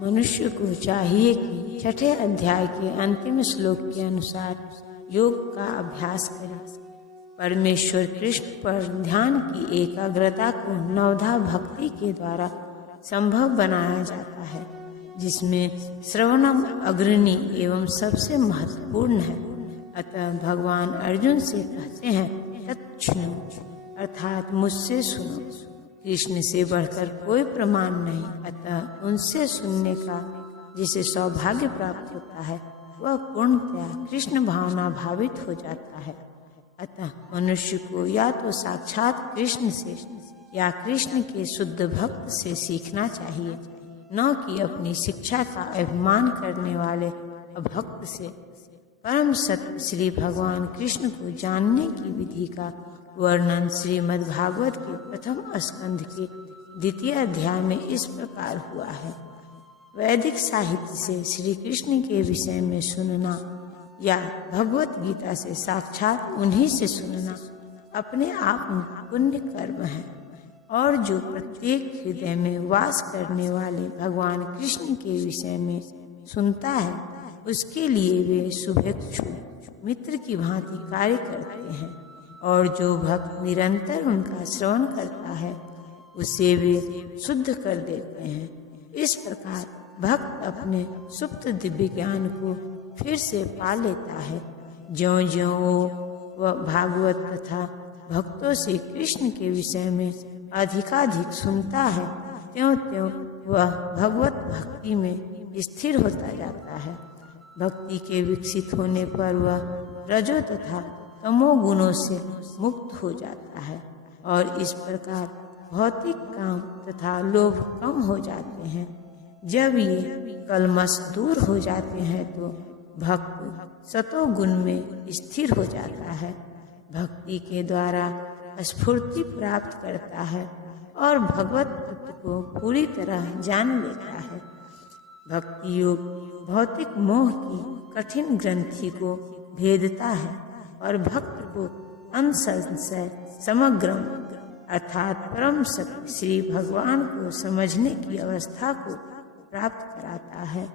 मनुष्य को चाहिए कि छठे अध्याय के अंतिम श्लोक के अनुसार योग का अभ्यास करे। परमेश्वर कृष्ण पर ध्यान की एकाग्रता को नवधा भक्ति के द्वारा संभव बनाया जाता है, जिसमें श्रवणम अग्रणी एवं सबसे महत्वपूर्ण है। अतः भगवान अर्जुन से कहते हैं तच्छृणु, अर्थात मुझसे सुनो। कृष्ण से बढ़कर कोई प्रमाण नहीं, अतः उनसे सुनने का जिसे सौभाग्य प्राप्त होता है वह पूर्णतया कृष्ण भावना भावित हो जाता है। अतः मनुष्य को या तो साक्षात कृष्ण से या कृष्ण के शुद्ध भक्त से सीखना चाहिए, न कि अपनी शिक्षा का अभिमान करने वाले अभक्त से। परम सत्य श्री भगवान कृष्ण को जानने की विधि का वर्णन श्रीमद् भागवत के प्रथम स्कंध के द्वितीय अध्याय में इस प्रकार हुआ है। वैदिक साहित्य से श्री कृष्ण के विषय में सुनना या भगवत गीता से साक्षात उन्हीं से सुनना अपने आप में पुण्य कर्म है, और जो प्रत्येक हृदय में वास करने वाले भगवान कृष्ण के विषय में सुनता है उसके लिए वे शुभेच्छु मित्र की भांति कार्य करते हैं, और जो भक्त निरंतर उनका श्रवण करता है उसे वे शुद्ध कर देते हैं। इस प्रकार भक्त अपने सुप्त दिव्य ज्ञान को फिर से पा लेता है। ज्यों ज्यों वह भागवत तथा भक्तों से कृष्ण के विषय में अधिकाधिक सुनता है, त्यों त्यों वह भगवत भक्ति में स्थिर होता जाता है। भक्ति के विकसित होने पर वह रजो तथा तमो गुणों से मुक्त हो जाता है, और इस प्रकार भौतिक काम तथा लोभ कम हो जाते हैं। जब ये कलमश दूर हो जाते हैं तो भक्त सतो गुण में स्थिर हो जाता है, भक्ति के द्वारा स्फूर्ति प्राप्त करता है और भगवत तत्व को पूरी तरह जान लेता है। भक्ति योग भौतिक मोह की कठिन ग्रंथि को भेदता है और भक्त को अंसंशय समग्रम अर्थात परम सत्य श्री भगवान को समझने की अवस्था को प्राप्त कराता है।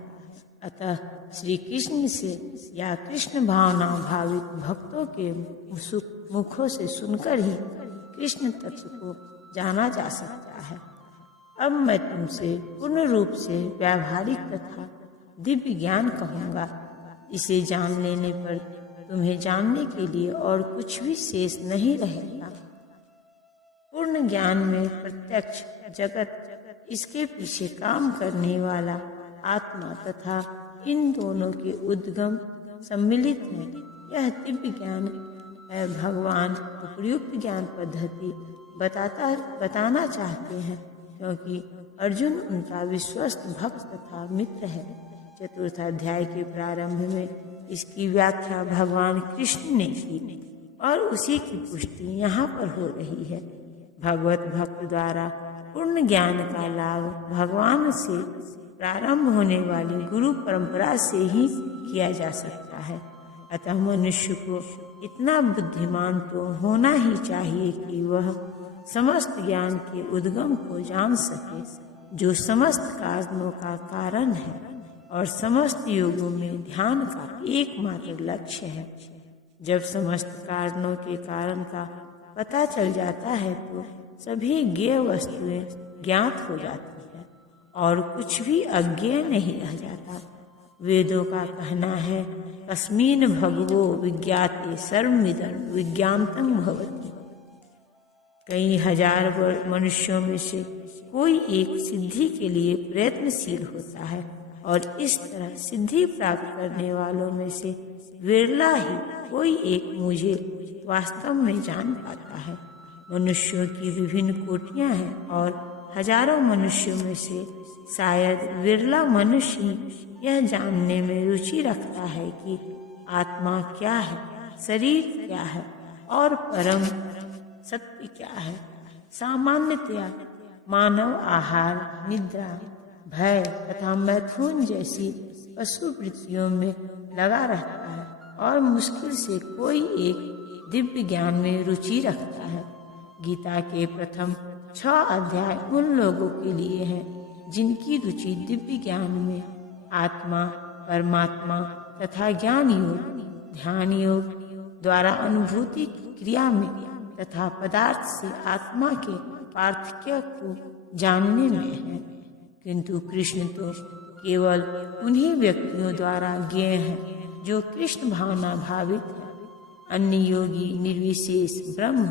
अतः श्री कृष्ण से या कृष्ण भावना भावित भक्तों के मुखों से सुनकर ही कृष्ण तत्व को जाना जा सकता है। अब मैं तुमसे पूर्ण रूप से व्यावहारिक तथा दिव्य ज्ञान कहूँगा। इसे जान लेने पर तुम्हें जानने के लिए और कुछ भी शेष नहीं रहेगा। पूर्ण ज्ञान में प्रत्यक्ष जगत, इसके पीछे काम करने वाला आत्मा तथा इन दोनों के उद्गम सम्मिलित हैं। यह दिव्य ज्ञान है। भगवान उपयुक्त ज्ञान पद्धति बताना चाहते हैं, क्योंकि अर्जुन उनका विश्वस्त भक्त तथा मित्र है। चतुर्थ अध्याय के प्रारंभ में इसकी व्याख्या भगवान कृष्ण ने की और उसी की पुष्टि यहाँ पर हो रही है। भगवत भक्त द्वारा पूर्ण ज्ञान का लाभ भगवान से प्रारंभ होने वाली गुरु परंपरा से ही किया जा सकता है। अतः मनुष्य को इतना बुद्धिमान तो होना ही चाहिए कि वह समस्त ज्ञान के उद्गम को जान सके, जो समस्त कारणों का कारण है और समस्त योगों में ध्यान का एकमात्र लक्ष्य है। जब समस्त कारणों के कारण का पता चल जाता है तो सभी ज्ञेय वस्तुएं ज्ञात हो जाती है और कुछ भी अज्ञेय नहीं रह जाता। वेदों का कहना है कस्मिन् भगवो विज्ञाते सर्वमिदं विज्ञातम् भवति। कई हजार मनुष्यों में से कोई एक सिद्धि के लिए प्रयत्नशील होता है, और इस तरह सिद्धि प्राप्त करने वालों में से विरला ही कोई एक मुझे वास्तव में जान पाता है। मनुष्यों की विभिन्न कोटियां हैं और हजारों मनुष्यों में से शायद विरला मनुष्य ही यह जानने में रुचि रखता है कि आत्मा क्या है, शरीर क्या है और परम सत्य क्या है। सामान्यतया मानव आहार, निद्रा, भय तथा मैथुन जैसी पशु वृत्तियों में लगा रहता है और मुश्किल से कोई एक दिव्य ज्ञान में रुचि रखता है। गीता के प्रथम 6 अध्याय उन लोगों के लिए हैं जिनकी रुचि दिव्य ज्ञान में, आत्मा, परमात्मा तथा ज्ञान योग, ध्यान योग द्वारा अनुभूति की क्रिया में तथा पदार्थ से आत्मा के पार्थक्य को जानने में है। किंतु कृष्ण तो केवल उन्हीं व्यक्तियों द्वारा ज्ञेय है जो कृष्ण भावना भावित है। अन्य योगी निर्विशेष ब्रह्म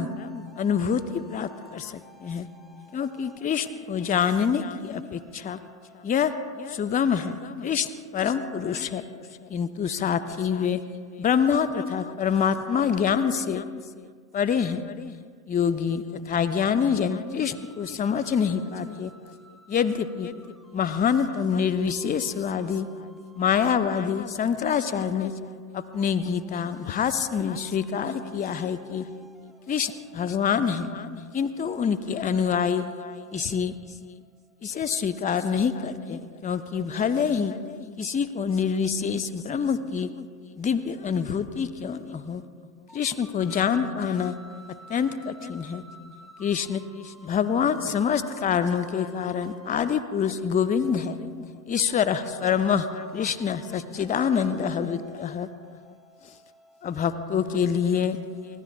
अनुभूति प्राप्त कर सकते हैं, क्योंकि कृष्ण को जानने की अपेक्षा यह सुगम है। कृष्ण परम पुरुष है, किंतु साथ ही वे ब्रह्मा तथा परमात्मा ज्ञान से परे हैं। योगी तथा ज्ञानी जन कृष्ण को समझ नहीं पाते। यद्यपि महानतम निर्विशेषवादी मायावादी शंकराचार्य ने अपने गीता भाष्य में स्वीकार किया है कि कृष्ण भगवान है, किंतु उनके अनुयायी इसे स्वीकार नहीं करते, क्योंकि भले ही किसी को निर्विशेष ब्रह्म की दिव्य अनुभूति क्यों न हो, कृष्ण को जान पाना अत्यंत कठिन है। कृष्ण भगवान समस्त कारणों के कारण आदि पुरुष गोविंद है। ईश्वर परमः कृष्ण सच्चिदानंदः विग्रह। भक्तों के लिए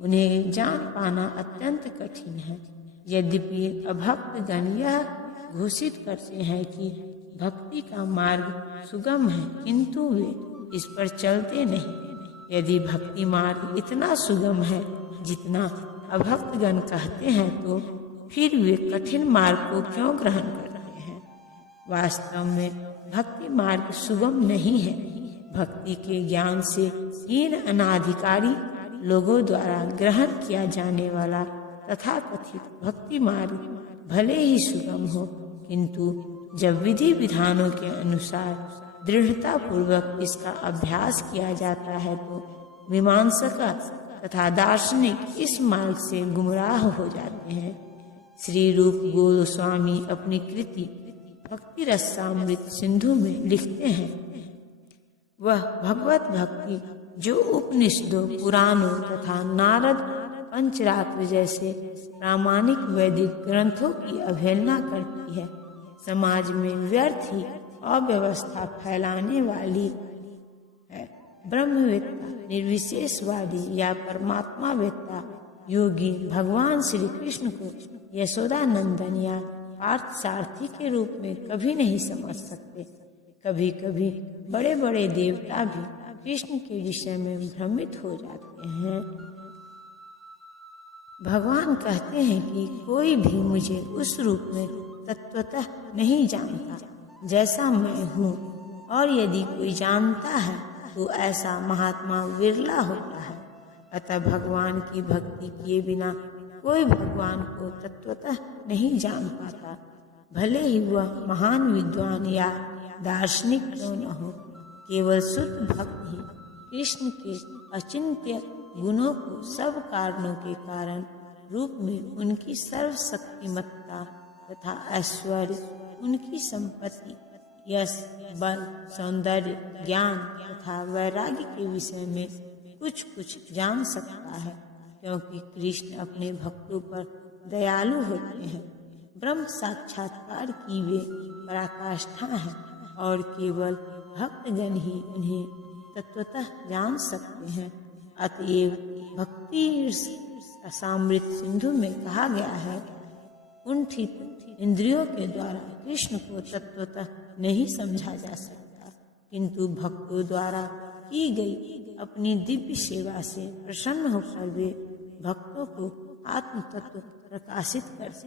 उन्हें जान पाना अत्यंत कठिन है। यद्यपि अभक्तगण यह घोषित करते हैं कि भक्ति का मार्ग सुगम है, किंतु वे इस पर चलते नहीं। यदि भक्ति मार्ग इतना सुगम है जितना अभक्तगण कहते हैं, तो फिर वे कठिन मार्ग को क्यों ग्रहण कर रहे हैं? वास्तव में भक्ति मार्ग सुगम नहीं है। भक्ति के ज्ञान से हीन अनाधिकारी लोगों द्वारा ग्रहण किया जाने वाला तथाकथित भक्ति मार्ग भले ही सुगम हो, किंतु जब विधि विधानों के अनुसार दृढ़ता पूर्वक इसका अभ्यास किया जाता है, तो मीमांसक तथा दार्शनिक इस मार्ग से गुमराह हो जाते हैं। श्री रूप गोस्वामी अपनी कृति भक्ति रसामृत सिंधु में लिखते हैं, वह भगवत भक्ति जो उपनिषदों, पुराणों तथा नारद पंचरात्र जैसे प्रामाणिक वैदिक ग्रंथों की अवहेलना करती है, समाज में व्यर्थ ही अव्यवस्था फैलाने वाली है। ब्रह्मवेत्ता, निर्विशेषवादी या परमात्मावेत्ता योगी भगवान श्री कृष्ण को यशोदानंदन या पार्थसारथी के रूप में कभी नहीं समझ सकते। कभी कभी बड़े बड़े देवता भी कृष्ण के विषय में भ्रमित हो जाते हैं। भगवान कहते हैं कि कोई भी मुझे उस रूप में तत्वतः नहीं जानता जैसा मैं हूँ, और यदि कोई जानता है तो ऐसा महात्मा विरला होता है। अतः भगवान की भक्ति किए बिना कोई भगवान को तत्वतः नहीं जान पाता, भले ही वह महान विद्वान या दार्शनिक क्यों न हो। केवल शुद्ध भक्त ही कृष्ण के अचिंत्य गुणों को सब कारणों के कारण रूप में, उनकी सर्वशक्तिमत्ता तथा ऐश्वर्य, उनकी संपत्ति, यश, बल, सौंदर्य, ज्ञान तथा वैराग्य के विषय में कुछ कुछ जान सकता है, क्योंकि कृष्ण अपने भक्तों पर दयालु होते हैं। ब्रह्म साक्षात्कार की वे पराकाष्ठा है, और केवल भक्तजन ही उन्हें तत्वतः जान सकते हैं। अतएव भक्ति रसामृत सिंधु में कहा गया है, कुंठित इंद्रियों के द्वारा कृष्ण को तत्वतः नहीं समझा जा सकता, किंतु भक्तों द्वारा की गई अपनी दिव्य सेवा से प्रसन्न होकर वे भक्तों को आत्म तत्व प्रकाशित करते हैं।